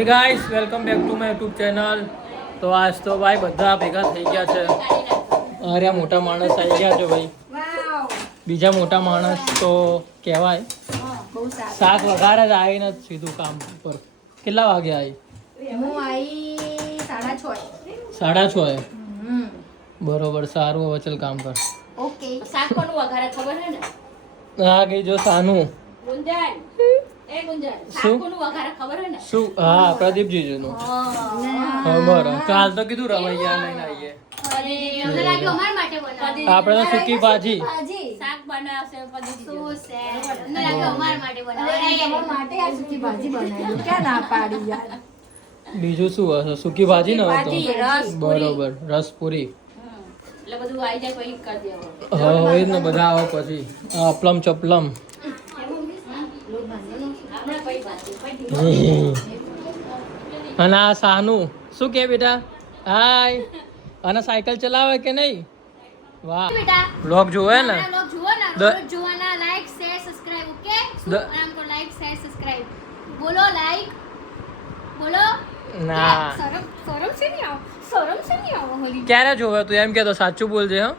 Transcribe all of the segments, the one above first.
Hey guys, welcome back to my YouTube channel. તો આજ તો ભાઈ બધા ભેગા થઈ ગયા છે. અરે મોટા માણસ આવી ગયા છે ભાઈ. બીજા મોટા માણસ તો કહેવાય. શાક વઘારે જ આવીને સીધું કામ પર. કેટલા વાગે આવી? હું આવી 6:30. 6:30. બરોબર, સારું. હવે ચલ કામ કર. ઓકે. શાક કોનું વઘારે ખબર છે ને? હા ગઈ જો સાનું. ગુંજાન એ ગુંજાન શાક શું? કોનું વઘારે ખબર છે ને? શું? હા પ્રદીપજીનું. ખબર. કાલ તો કીધું રવૈયા લઈને આવીએ. અરે અમને લાગ્યું અમાર માટે બનાવી. આપણે તો સૂકી ભાજી. શાક બનાવશે પદીજી. શું છે? અમને લાગ્યું અમાર માટે બનાવી. અમાર માટે આ સૂકી ભાજી બનાવી. ક્યાં ના પાડી યાર. બીજું શું હશે? સૂકી ભાજી ને હવે તો. રસ બરોબર, રસપુરી. એટલે બધું આવી જાય પછી કરી દેવું. હા હોય ને, બધા આવે પછી. અપલમ ચપલમ. આપણે પછી ભાજી. અને આ સાનું શું કે બેટા? હાય. અને સાયકલ ચલાવે કે નહીં? વાહ. બેટા બ્લોગ જોવે ને? हमारा लोग जुआ ना द- रोज जुआना लाइक शेयर सब्सक्राइब ओके द- नाम को लाइक शेयर सब्सक्राइब बोलो लाइक बोलो ના. शर्म शर्म से नहीं आओ होली ક્યારે જોવે તું? એમ કેતો સાચું બોલજે. હા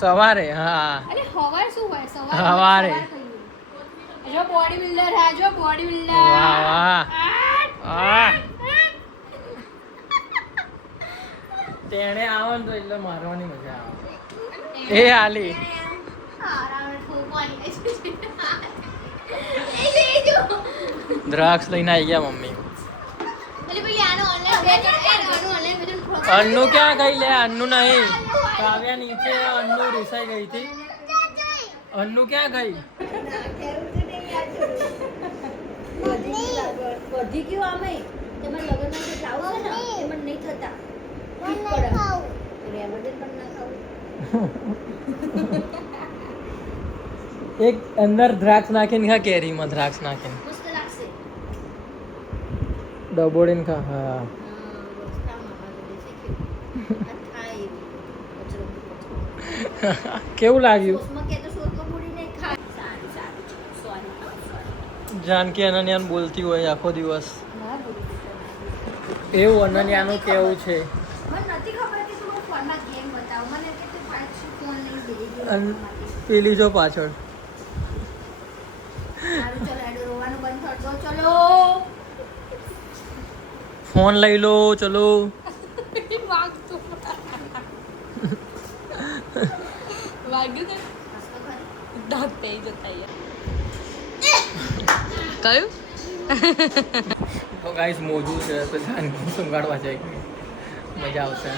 સવારે. હા अरे हवार શું હોય હવારે. જો બોડી બિલ્ડર હે જો બોડી બિલ્ડર વાહ વાહ. આ તેણે આવે ને તો એટલે મારવાની મજા આવે. એ આલી દ્રાક્ષ લઈને આવી ગયા મમ્મી. અન્નુ ક્યાં ગઈ? લે અન્નુ નહીં. કાવ્યા નીચે, અન્નુ રીસાઈ ગઈ હતી. અન્નુ ક્યાં ગઈ? વધી ગયું આમે તમારે લગનમાં જે લાવો છે ને એમાં નહીં થતા રેમડેન પણ ના ખાવું એક અંદર દ્રાક્ષ નાખીને ખા. કેરીમાં દ્રાક્ષ નાખીને મસ્ત લાગશે ડબોડીને ખા. હા કેવું લાગ્યું? જાનકી અનન્યાને બોલતી હોય આખો દિવસ. એવું અનન્યાનું કેવું છે. પેલી જો પાછળ. ફોન લઈ લો ચલો. કયું? તો ગાઈસ મોજું છે તો જાનકી સંગાડવા જાય. મજા આવશે.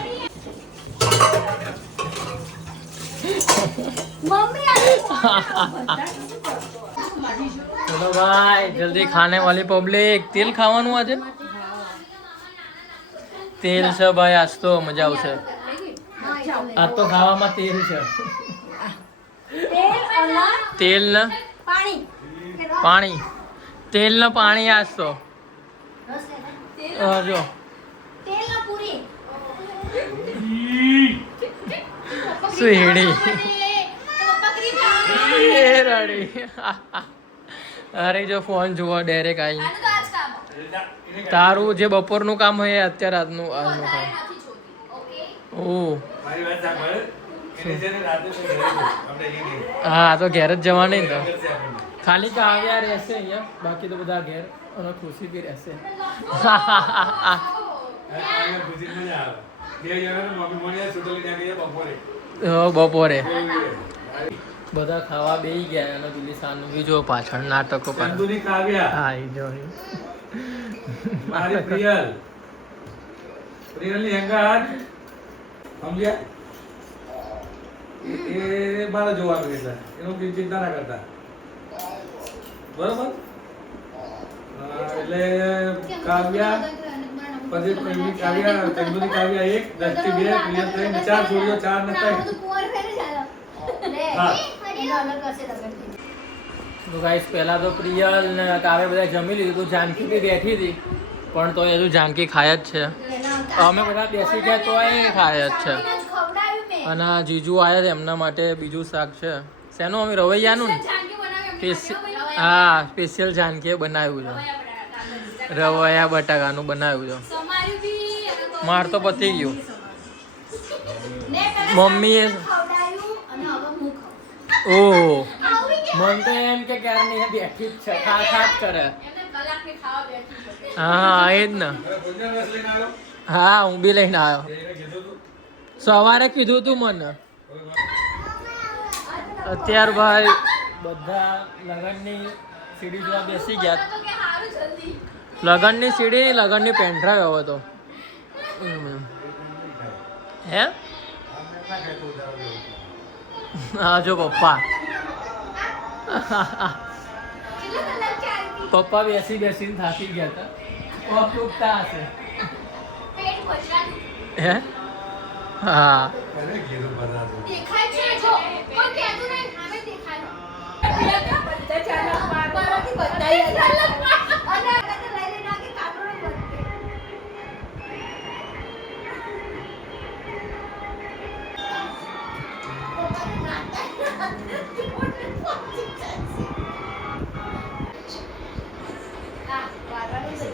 ચલો ભાઈ જલ્દી ખાને વાલી પબ્લિક. તેલ ખાવાનું આજે? તેલ છે ભાઈ આજ તો મજા આવશે. આજ તો ખાવામાં તેલ છે. તેલ ને પાણી. તેલ ને પાણી આજ તો. જો સુહેડી એ રડી. અરે જો ફોન જુઓ ડાયરેક્ટ આવી. તારું જે બપોરનું કામ હોય એ અત્યારે આજનું કામ. ઓ હા તો ઘેર જ જવા નહીં તો. ખાલી કાવ્યા રહેશે અહીંયા, બાકી તો બધા ઘેર. અને ખુશી બી રહેશે. બપોરે બધા ખાવા બેસી ગયા. અને પેલી સાનું બી જો પાછળ નાટકો પર. હા એ જો મારી પ્રિયલ પ્રિયલની હેંગાર સમજ્યા? એ મારે જોવાનું એટલે એનું કઈ ચિંતા ના કરતા. બરોબર? એટલે કાવ્યા પછી પ્રેમની કાવ્યા, ચંદુની કાવ્યા 1, દ્રષ્ટિ 2, પ્રિયલ 3, 4 જોડીઓ 4 ને 3. હા તો ગાઈસ પહેલા તો પ્રિયલ ને કાવ્ય બધા જમી લીધું. તો જાનકી બી બેઠી હતી પણ તો હજુ જાનકી ખાય જ છે. અમે બધા બેસી ગયા તો એ ખાય જ છે. અને આ જીજુ આવ્યા છે એમના માટે બીજું શાક છે. શેનું? અમે રવૈયાનું ને. હા સ્પેશિયલ જાનકીએ બનાવ્યું છે. રવૈયા બટાકાનું બનાવ્યું છે. સમાર્યું બી અને માર તો પતી ગયું. ને પેલા મમ્મીએ ખવડાયું અને હવે હું ખાઉં. ઓહ આવી કે મન તો એમ કે ક્યારની એ બેઠી જ છે ખા ખા જ કરે. એમને કલાકની ખાવા બેઠી છે. હા એ જ ને. અરે ભુંજન રસ લઈને આવ્યો હા હું બી લઈને આવ્યો. એને કીધું તું સવારે કીધું તું મને. અત્યાર ભાઈ બધા લગનની સીડી જોવા બેસી ગયા. તો કે હારું જલ્દી. લગનની સીડી લગનની પેન્ડ્રાઈવ હવે તો હે હા જો પપ્પા કેટલા કલાક ચાલતી? પપ્પા બેસી બેસીને થાકી ગયા હતા. પગ દુખતા હશે પેટ ભજવાનું. હે હા અરે કીધું બનાવતું દેખાય છે જો કોઈ કહેતું નહીં અમે દેખાય બધા ચાલક પાડવાથી બધા ચાલક અને લઈ લઈને આગે કાટોડે બધે આ વારવાનું છે.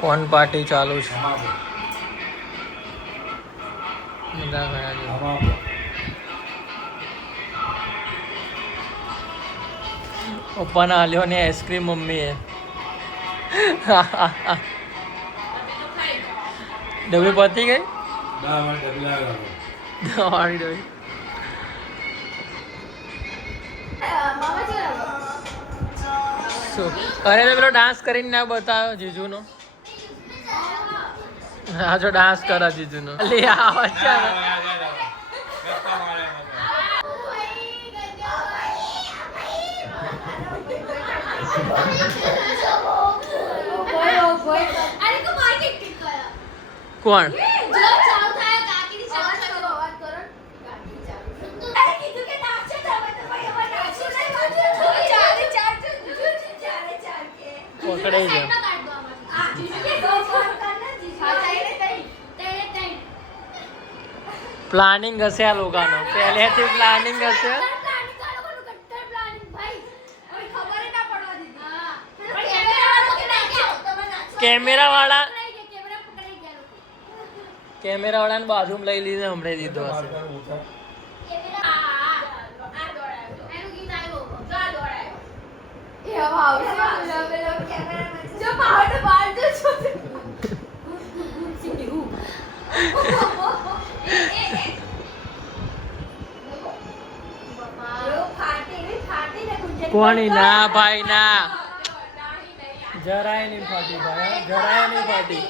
કોણ પાર્ટી ચાલુ છે બધા ગયા છે. પપ્પાને આલ્યો ને આઈસ્ક્રીમ મમ્મીએ ડબ્બી પતી ગઈ ના મને ડબલા આવ્યો દોડી દોડી. મામા ચલાવો. શું અરે તો પેલો ડાન્સ કરીને ના બતાવ્યો જીજુનો. હા જો ડાન્સ કરે જીજુનો. લે આવા છે ને. અરે કો માર્કેટ ટિક કરા. કોણ જો ચાલ થાય કાકીની ચાલ કરો વાત કરો. કાકી ચાલ. અરે કીધું કે નાચો તમે તો ભાઈ અમાર નાચો નહીં ચાલે ચાલ ચાલે ચાલ કે. પકડાઈ ગયો. સાઈડમાં કાઢ દો આમાંથી. આ જીજુ કે દો ફોન કરના જીજુ. હા તઈ. પ્લાનિંગ હશે આ લોકોનો પહેલેથી પ્લાનિંગ હશે. કેમેરા વાળા કેમેરાવાળાને બાજુમાં લઈ લીધે હમણાં દીધો હશે. કોની ના ભાઈ ના જરાય નહીં ફાટી ભાઈ જરાય નહીં ફાટી.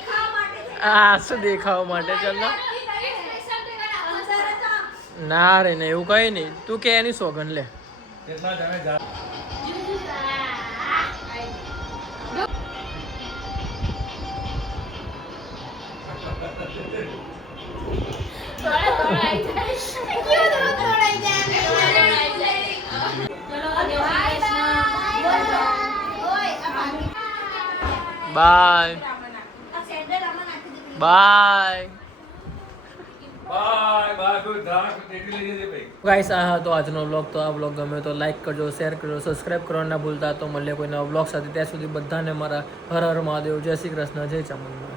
આ શું દેખાવા માટે ચાલો ના રે ને એવું કઈ નહીં તું કે એની સોગન લે. કેટલા જણે જા બાય બાય. બાય બાય કોઈ ધાક ટેટી લઈ જજે ભાઈ ગાઈસ આ હતો આજનો વ્લોગ. તો આ વ્લોગ ગમે તો લાઈક કરજો શેર કરજો સબસ્ક્રાઇબ કરવાનું ના ભૂલતા. તો મળીએ કોઈ નવા વ્લોગ સાથે ત્યાં સુધી બધાને મારા હર હર મહાદેવ જય શ્રી કૃષ્ણ જય ચામુંડા.